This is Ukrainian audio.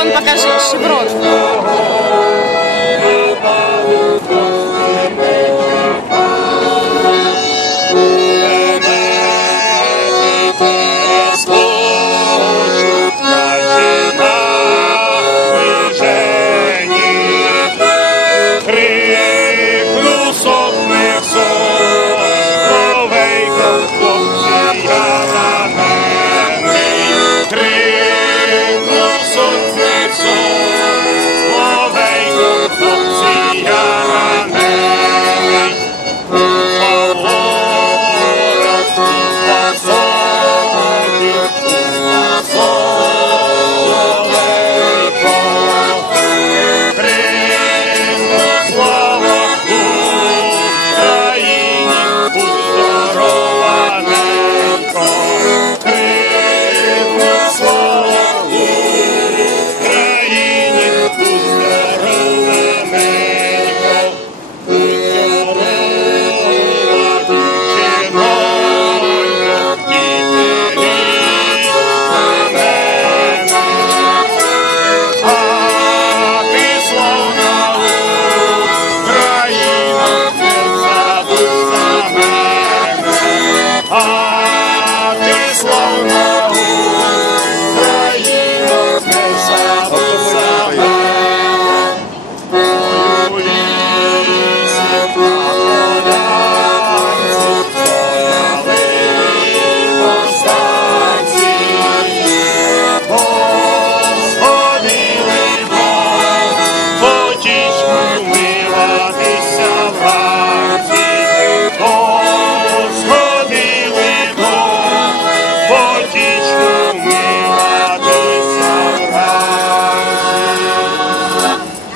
Шеврон покажи, шеврон.